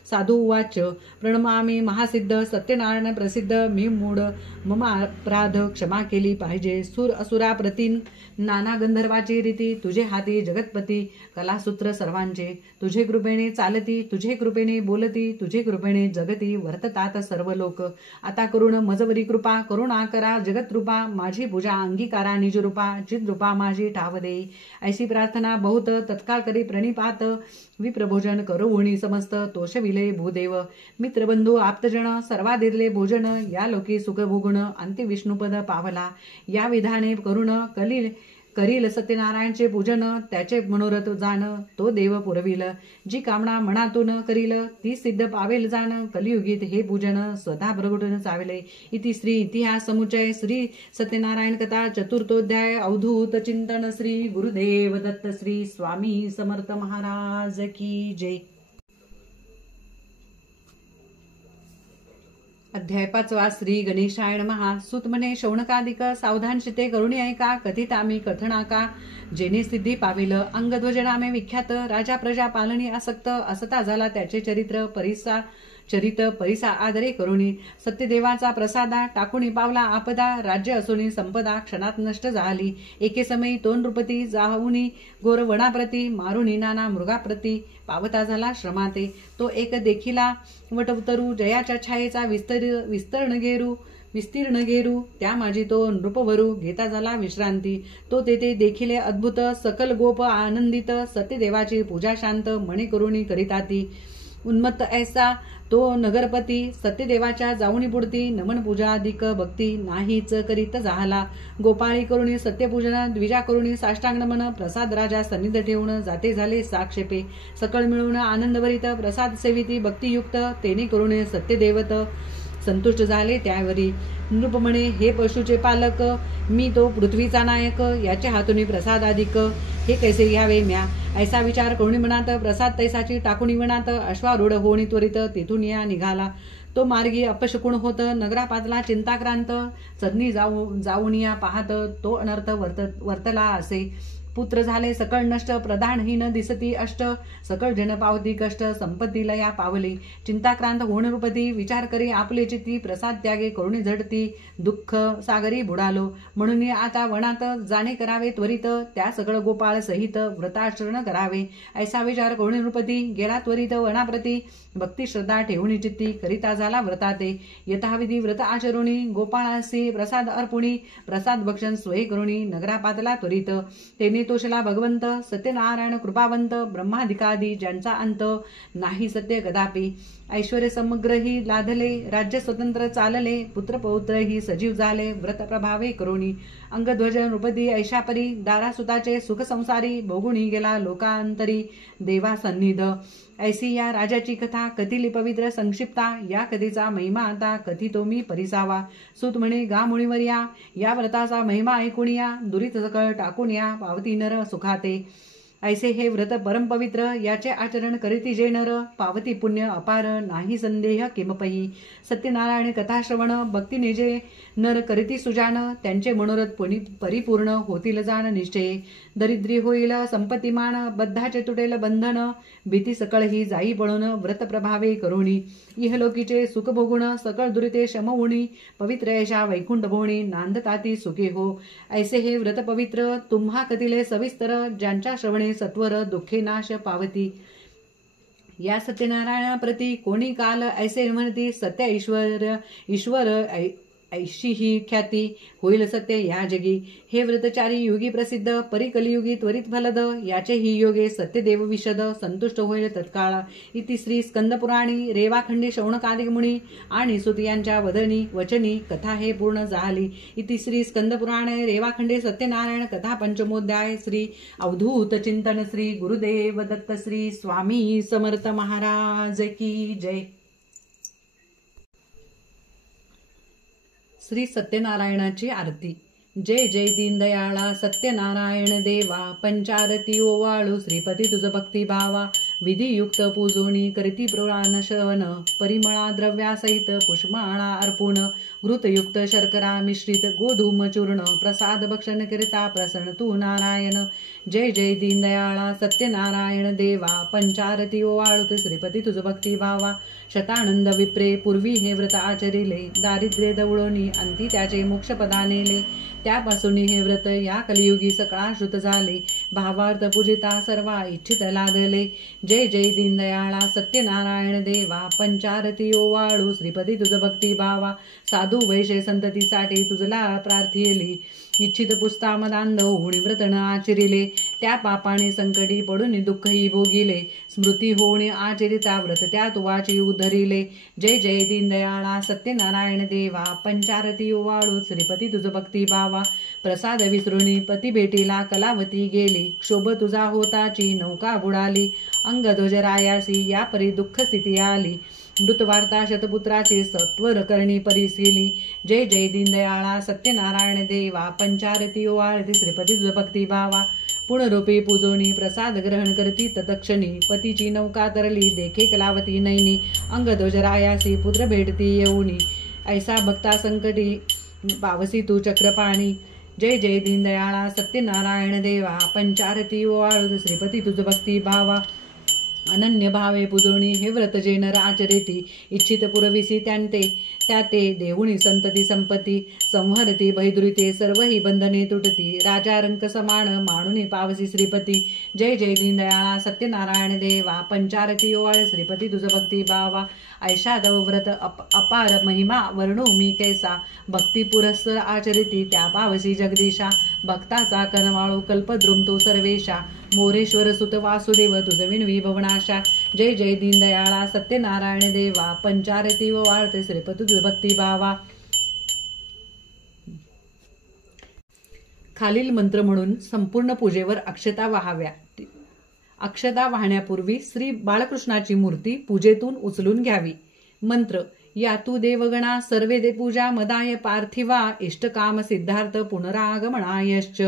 साधू उवाच, प्रणमामी महासिद्ध सत्यनारायण प्रसिद्ध, मी मूढ मम अपराध क्षमा केली पाहिजे. सुर असुरा प्रतीन नाना गंधर्वाची रीती, तुझे हाती जगतपती कलासूत्र सर्वांचे. तुझे कृपेने चालती, तुझे कृपेने बोलती, तुझे कृपेने जगती वर्ततात सर्व लोक. आता करुण मजवरी कृपा, करुणा करा जगतरूपा, माझी पूजा अंगीकारा निजरूपा, चिद्रूपा माझी ठाव देई. ऐशी प्रार्थना बहुत तत्काळ करी प्रणिपात, विप्रभोजन करुणी समस्त तोषविले भूदेव. मित्रबंधू आप्तजन सर्वादिरले भोजन, या लोकी सुख भोगुण अंत्य विष्णुपद पावला. या विधाने करुण करील सत्यनारायणचे पूजन, त्याचे मनोरथ जाण तो देव पुरविल. जी कामना मनातून करील ती सिद्ध पावेल जाण, कलियुगीत हे पूजन स्वतः प्रगटून चावले. इति श्री इतिहास समुच्चय श्री सत्यनारायण कथा चतुर्थोध्याय. अवधूत चिंतन. श्री गुरुदेव दत्त. श्री स्वामी समर्थ महाराज की जय. अध्याय 5. श्री गणेशाय नमः. सूत म्हणे, शौनकादिक सावधान चित्ते करुणी ऐका, कथित आम्ही कथनाका, जेणे सिद्धी पाविल. अंगध्वज नामे विख्यात, राजा प्रजा पालनी आसक्त, असता झाला त्याचे चरित परिसा आदरे करुणी. सत्यदेवाचा प्रसादा टाकुणी पावला आपदा, राज्य असोनी संपदा क्षणात नष्ट झाली. एके समयी तो नृपती जाऊनी गोर वनाप्रती, मारुनी नाना मृगाप्रती पावता झाला श्रमाते. तो एक देखिला वटउतरू, जयाच्या छायेचा विस्तीर्ण घेरू, त्या माझी तो नृपवरू घेता झाला विश्रांती. तो तेथे देखिले अद्भुत, सकल गोप आनंदित, सत्यदेवाची पूजा शांत मणे करुणी करिताती. उन्मत्त ऐसा तो नगरपती, सत्यदेवाच्या जाऊनी पुढती, नमन पूजा अधिक भक्ती नाहीच करीत झाला. गोपाळी करुणी सत्यपूजन, द्विजा करुणी साष्टांग नमन, प्रसाद राजा सन्निध ठेवून जाते झाले साक्षेपे. सकळ मिळून आनंदभरित प्रसाद सेविती भक्तियुक्त, तेने करुणे सत्यदेवत संतुष्ट झाले त्यावरी. नृप म्हणे, हे पशुचे पालक, मी तो पृथ्वीचा नायक, याच्या हातून प्रसाद अधिक हे कैसे घ्यावे म्या. ऐसा विचार करुणी मनात, प्रसाद तैसाची टाकुणी मनात, अश्वारूढ होणी त्वरित तेथून या निघाला. तो मार्गी अपशकुन होत, नगरापातला चिंताक्रांत, चरणी जाऊन या पाहत, तो अनर्थ वर्तला असे. पुत्र झाले सकळ नष्ट, प्रधानहीन दिसती अष्ट, सकळ जन पावती कष्ट, संपत्ती लया पावली. चिंताक्रांत होण नृपती, विचार करी आपले चित्ती, प्रसाद त्यागे करुणी झडती, दुःख सागरी बुडालो. म्हणून आता वनात जाणे करावे त्वरित, त्या सकळ गोपाळ सहित व्रताचरण करावे. ऐसा विचार करुणी नृपती गेला त्वरित वनाप्रती, भक्ती श्रद्धा ठेवून चित्ती करिता झाला व्रताते. यथाविधी व्रत आचरुणी, गोपाळासी प्रसाद अर्पुणी, प्रसाद भक्षण सोय करुणी नगरापातला त्वरित. तेने तोषला भगवंत सत्यनारायण कृपावंत, ब्रह्मादिकादी ज्यांचा अंत नाही सत्य कदापि. ऐश्वर्य समग्र ही लाधले, राज्य स्वतंत्र चालले, पुत्र पौत्र ही सजीव झाले व्रत प्रभावे करुणी. अंगध्वज नृपती ऐशापरी, दारासुताचे सुख संसारी, भोगुणी गेला लोकांतरी देवा सन्निध. ऐसी या राजाची कथा कथिली पवित्र संक्षिप्ता, या कथेचा महिमा आता कथितो मी परिसावा. सूत म्हणे, गा मुळीवर या व्रताचा महिमा ऐकून या, दुरित सकळ टाकून या पावती नर सुखाते. ऐसे हे व्रत परमपवित्र, याचे आचरण करीती जे नर, पावती पुण्य अपार नाही संदेह किमपही. सत्यनारायण कथा श्रवण भक्तीने जे नर करीती सुजान, त्यांचे मनोरथ परिपूर्ण होतील जाण निश्चय. दरिद्री होईल संपत्तीमान, बद्धाचे तुटेल बंधन, भीती सकळ ही जाई पळून व्रत प्रभावे करुणी. इहलोकीचे सुख भोगुण सकळ दुरिते शमवुणी, पवित्र ऐशा वैकुंठ भोवणी नांदताती सुखे हो. ऐसे हे व्रत पवित्र तुम्हा कथिले सविस्तर, ज्यांच्या श्रवणे सत्वर दुःखे नाश पावती. या सत्यनारायणा प्रती कोणी काल ऐसे म्हणती, सत्य ईश्वर ऐशी ही ख्याती होईल सत्य या जगी. हे व्रतचारी युगी प्रसिद्ध परिकलियुगी त्वरित फलद. याचे ही योगे सत्यदेव विशद संतुष्ट होईल तत्काळ. इति श्री स्कंदपुराणी रेवाखंडी शौनकादिक मुनी आणि सुत यांच्या वदनी वचनी कथा हे पूर्ण झाली. इति श्री स्कंदपुराणे रेवाखंडे सत्यनारायण कथा पंचमोध्याय. श्री अवधूत चिंतन. श्री गुरुदेव दत्त. श्री स्वामी समर्थ महाराज की जय. श्री सत्यनारायणाची आरती. जय जय दीनदयाळा सत्यनारायण देवा. पंचारती ओवाळू श्रीपती तुझ भक्ती भावा. विधियुक्त पूजोणी करीती पुराण श्रवण. परिमळा द्रव्यासहित पुष्पमाळा अर्पुण. घृतयुक्त शर्करा मिश्रित गोधूम चूर्ण. प्रसाद भक्षण करिता प्रसन्न तू नारायण. जय जय दीनदयाळा सत्यनारायण देवा. पंचारती ओवाळूत श्रीपती तुझ भक्ती भावा. शतानंद विप्रे पूर्वी हे व्रत आचरिले. दारिद्र्य दवळोनी अंती त्याचे मोक्षपदा नेले. त्यापासून हे व्रत या कलियुगी सकळा श्रुत झाले. भावार्थ पूजिता सर्वा इच्छित लागले. जय जय दीनदयाळा सत्यनारायण देवा. पंचारती ओवाळू श्रीपती तुझ भक्ती भावा. साधू वैश्य संततीसाठी तुझला प्रार्थिली. इच्छित पुस्ता मदांध होणी व्रतन आचरिले. त्या पापाने संकटी पडून दुःखही भोगिले. स्मृती होणे आचरिता व्रत त्या तुवाची उद्धरिले. जय जय दीनदयाळा सत्यनारायण देवा. पंचारती ओवाळू श्रीपती तुझ भक्ती भावा. प्रसाद विसरुणी पती भेटीला कलावती गेली. क्षोभ तुझा होताची नौका बुडाली. अंगध्वजरायासी या परी दुःख स्थिती आली. मृतवार्ता शतपुत्राची सत्वर करणी परिसिली. जय जय दीनदयाळा सत्यनारायण देवा. पंचारती ओवाळती श्रीपती तुझ भक्ती भावा. पुनरूपी पूजोनी प्रसाद ग्रहण करती तत्क्षणी. पतीची नौका तरली देखे कलावती नैनी. अंगध्वजरायासी पुत्र भेटती येऊनी. ऐसा भक्ता संकटी पावसी तू चक्रपाणी. जय जय दीनदयाळा सत्यनारायण देवा. पंचारती ओवाळू श्रीपती तुझ भक्ती भावा. अनन्य भावे पूजोणी हे व्रत जे नर आचरिती. इच्छित पुरविसी त्या ते देहुणी संतती संपत्ती. संहरती भैदुरिते सर्व ही बंधने तुटती. राजा रंक समान मानुनी पावसी श्रीपती. जय जय दीनदयाळा सत्यनारायण देवा. पंचारती ओवाळ श्रीपती तुझ भक्ती भावा. ऐशा तव व्रत अपार महिमा वर्णो मी कैसा. भक्ती पुरस्सर आचरिती त्या पावसी जगदीशा. भक्ताचा कनवाळू कल्पद्रुम तो सर्वेशा. मोरेश्वर सुत वासुदेव तुझ विणवी भवनाशा. जय जय दीनदयाळा सत्यनारायण देवा. पंचारती ओवाळते श्रीपती तुझ भक्ती भावा. खालील मंत्र म्हणून संपूर्ण पूजेवर अक्षता वाहाव्या. अक्षता वाहण्यापूर्वी श्री बाळकृष्णाची मूर्ती पूजेतून उचलून घ्यावी. मंत्र. यातू देवगणा सर्वे दे पूजा मदाय पार्थिवा. इष्टकाम सिद्धार्थ पुनरागमनायश्च.